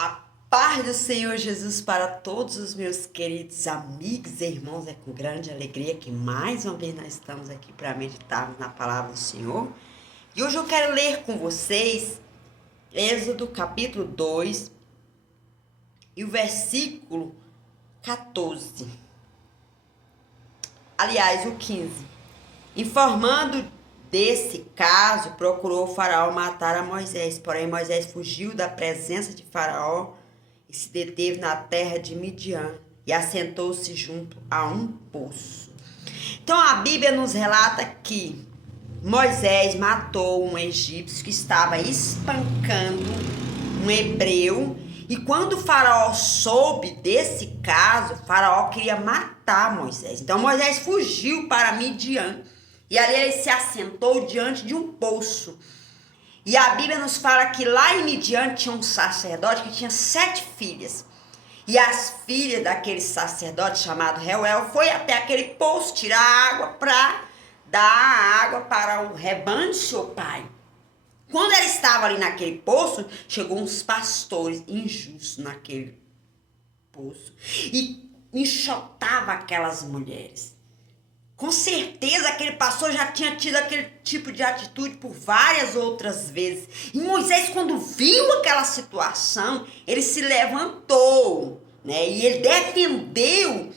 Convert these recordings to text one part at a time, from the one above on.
A paz do Senhor Jesus para todos os meus queridos amigos e irmãos. É com grande alegria que mais uma vez nós estamos aqui para meditarmos na palavra do Senhor. E hoje eu quero ler com vocês Êxodo capítulo 2 e o versículo 14. Aliás, o 15. Informando desse caso, procurou o faraó matar a Moisés. Porém, Moisés fugiu da presença de faraó e se deteve na terra de Midian e assentou-se junto a um poço. Então, a Bíblia nos relata que Moisés matou um egípcio que estava espancando um hebreu. E quando o faraó soube desse caso, o faraó queria matar Moisés. Então, Moisés fugiu para Midian. E ali ele se assentou diante de um poço. E a Bíblia nos fala que lá em Midian tinha um sacerdote que tinha 7 filhas. E as filhas daquele sacerdote chamado Reuel foi até aquele poço tirar água para dar água para o rebanho de seu pai. Quando ela estava ali naquele poço, chegou uns pastores injustos naquele poço e enxotava aquelas mulheres. Com certeza aquele pastor já tinha tido aquele tipo de atitude por várias outras vezes. E Moisés, quando viu aquela situação, ele se levantou, né? E ele defendeu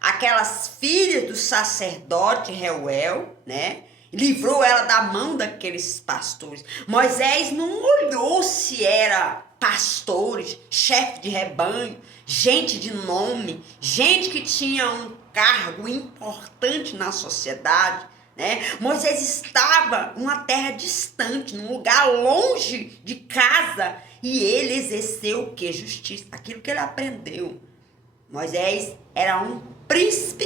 aquelas filhas do sacerdote Reuel, né? Livrou ela da mão daqueles pastores. Moisés não olhou se era pastores, chefe de rebanho, gente de nome, gente que tinha um cargo importante na sociedade, né? Moisés estava numa terra distante, num lugar longe de casa, e ele exerceu o que? Justiça, aquilo que ele aprendeu. Moisés era um príncipe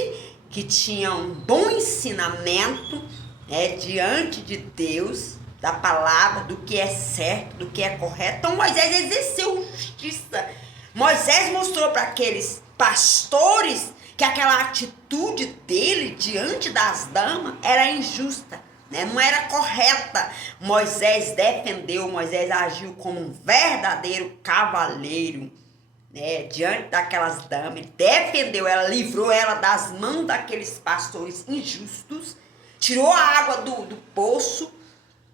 que tinha um bom ensinamento, né, diante de Deus, da palavra, do que é certo, do que é correto. Então Moisés exerceu justiça. Moisés mostrou para aqueles pastores que aquela atitude dele diante das damas era injusta, né? Não era correta. Moisés defendeu, Moisés agiu como um verdadeiro cavaleiro, né? Diante daquelas damas, ele defendeu ela, livrou ela das mãos daqueles pastores injustos, tirou a água do poço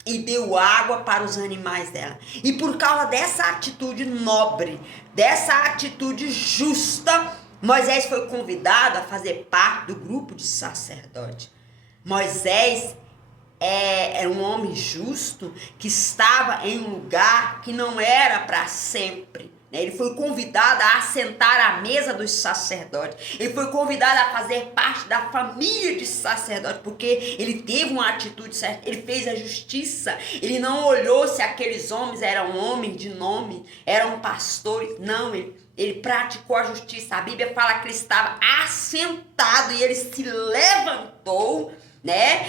e deu água para os animais dela. E por causa dessa atitude nobre, dessa atitude justa, Moisés foi convidado a fazer parte do grupo de sacerdote. Moisés era um homem justo que estava em um lugar que não era para sempre. Ele foi convidado a assentar à mesa dos sacerdotes. Ele foi convidado a fazer parte da família de sacerdotes, porque ele teve uma atitude certa. Ele fez a justiça. Ele não olhou se aqueles homens eram homens de nome, eram pastores. Não, ele praticou a justiça. A Bíblia fala que ele estava assentado e ele se levantou, né?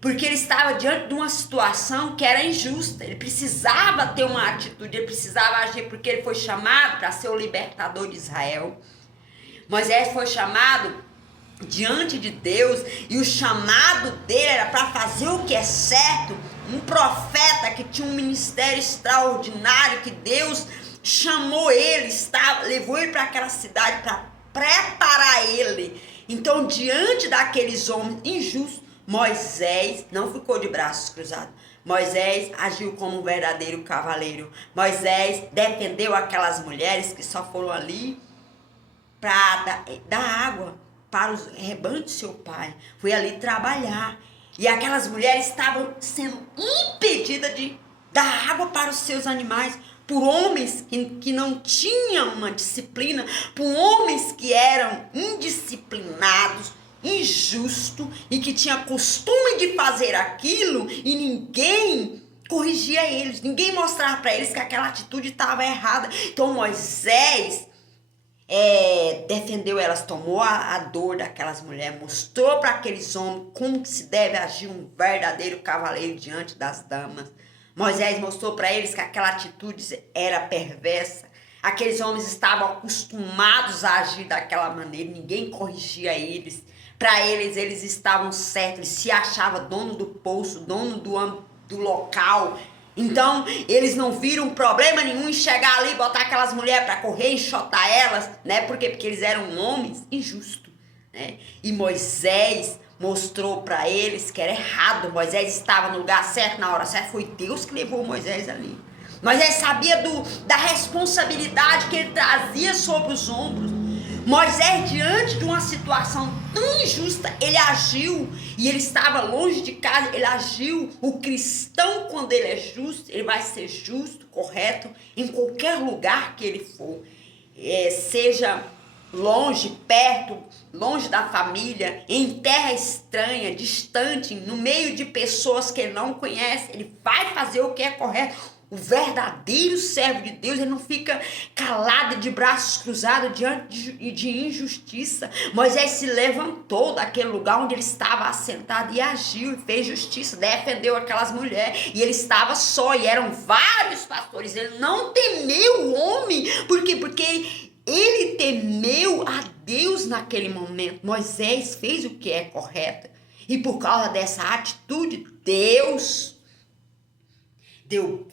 Porque ele estava diante de uma situação que era injusta. Ele precisava ter uma atitude, ele precisava agir, porque ele foi chamado para ser o libertador de Israel. Moisés foi chamado diante de Deus, e o chamado dele era para fazer o que é certo. Um profeta que tinha um ministério extraordinário, que Deus chamou ele, levou ele para aquela cidade para preparar ele. Então, diante daqueles homens injustos, Moisés não ficou de braços cruzados. Moisés agiu como um verdadeiro cavaleiro. Moisés defendeu aquelas mulheres que só foram ali para dar água para os rebanhos de seu pai. Foi ali trabalhar. E aquelas mulheres estavam sendo impedidas de dar água para os seus animais por homens que não tinham uma disciplina, por homens que eram indisciplinados, injusto, e que tinha costume de fazer aquilo, e ninguém corrigia eles, ninguém mostrava para eles que aquela atitude estava errada. Então Moisés defendeu elas, tomou a dor daquelas mulheres, mostrou para aqueles homens como que se deve agir um verdadeiro cavaleiro diante das damas. Moisés mostrou para eles que aquela atitude era perversa. Aqueles homens estavam acostumados a agir daquela maneira, ninguém corrigia eles. Para eles estavam certos, eles se achavam dono do poço, dono do local. Então, eles não viram problema nenhum em chegar ali, botar aquelas mulheres para correr, enxotar elas, né? Por quê? Porque eles eram homens injustos, né? E Moisés mostrou para eles que era errado. Moisés estava no lugar certo, na hora certa. Foi Deus que levou Moisés ali. Moisés sabia da responsabilidade que ele trazia sobre os ombros. Moisés, diante de uma situação tão injusta, ele agiu, e ele estava longe de casa, ele agiu. O cristão, quando ele é justo, ele vai ser justo, correto, em qualquer lugar que ele for. Seja longe, perto, longe da família, em terra estranha, distante, no meio de pessoas que ele não conhece, ele vai fazer o que é correto. O verdadeiro servo de Deus, ele não fica calado de braços cruzados diante de injustiça. Moisés se levantou daquele lugar onde ele estava assentado e agiu e fez justiça, defendeu aquelas mulheres. E ele estava só, e eram vários pastores. Ele não temeu o homem. Por quê? Porque ele temeu a Deus naquele momento. Moisés fez o que é correto. E por causa dessa atitude, Deus deu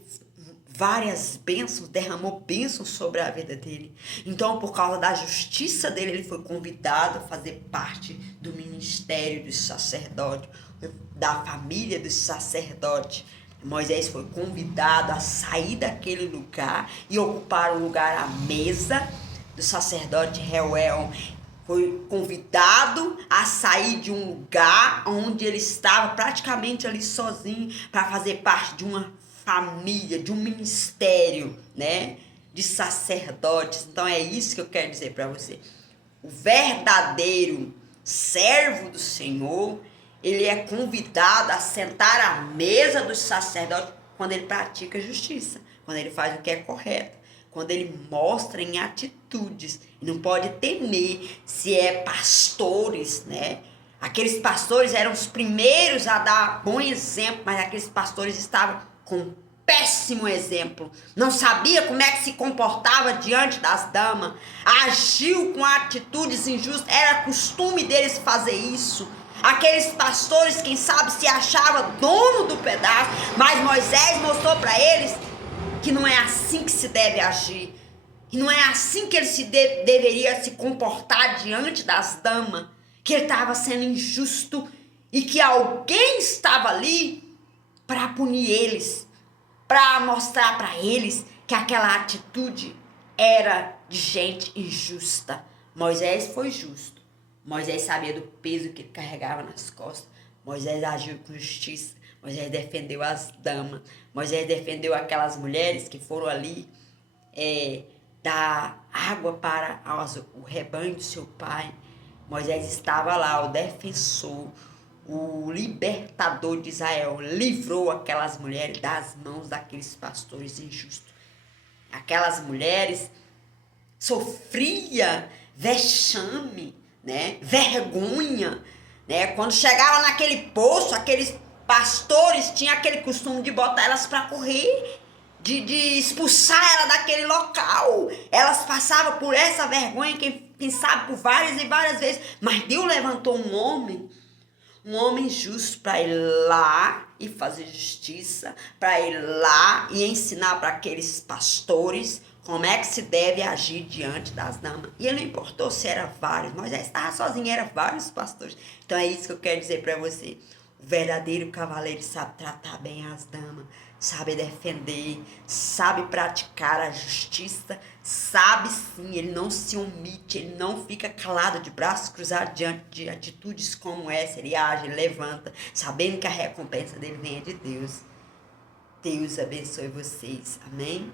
várias bênçãos, derramou bênçãos sobre a vida dele. Então, por causa da justiça dele, ele foi convidado a fazer parte do ministério dos sacerdotes, da família dos sacerdotes. Moisés foi convidado a sair daquele lugar e ocupar o lugar à mesa do sacerdote Reuel. Foi convidado a sair de um lugar onde ele estava praticamente ali sozinho para fazer parte de uma família, de um ministério, né, de sacerdotes. Então é isso que eu quero dizer para você. O verdadeiro servo do Senhor, ele é convidado a sentar à mesa dos sacerdotes quando ele pratica justiça, quando ele faz o que é correto, quando ele mostra em atitudes. Não pode temer se é pastores, né? Aqueles pastores eram os primeiros a dar bom exemplo, mas aqueles pastores estavam com péssimo exemplo, não sabia como é que se comportava diante das damas, agiu com atitudes injustas, era costume deles fazer isso. Aqueles pastores, quem sabe, se achavam dono do pedaço, mas Moisés mostrou para eles que não é assim que se deve agir, e não é assim que ele deveria se comportar diante das damas, que ele estava sendo injusto e que alguém estava ali para punir eles, para mostrar para eles que aquela atitude era de gente injusta. Moisés foi justo. Moisés sabia do peso que ele carregava nas costas. Moisés agiu com justiça. Moisés defendeu as damas. Moisés defendeu aquelas mulheres que foram ali dar água para o rebanho do seu pai. Moisés estava lá, o defensor, o libertador de Israel, livrou aquelas mulheres das mãos daqueles pastores injustos. Aquelas mulheres sofriam vexame, né? Vergonha, né? Quando chegava naquele poço, aqueles pastores tinham aquele costume de botar elas para correr, de expulsar ela daquele local. Elas passavam por essa vergonha, quem sabe por várias e várias vezes, mas Deus levantou um homem justo para ir lá e fazer justiça, para ir lá e ensinar para aqueles pastores como é que se deve agir diante das damas. E ele não importou se era vários, Moisés estava sozinho, eram vários pastores. Então é isso que eu quero dizer para você. O verdadeiro cavaleiro sabe tratar bem as damas, sabe defender, sabe praticar a justiça, sabe sim, ele não se omite, ele não fica calado de braços cruzados diante de atitudes como essa. Ele age, ele levanta, sabendo que a recompensa dele vem de Deus. Deus abençoe vocês. Amém?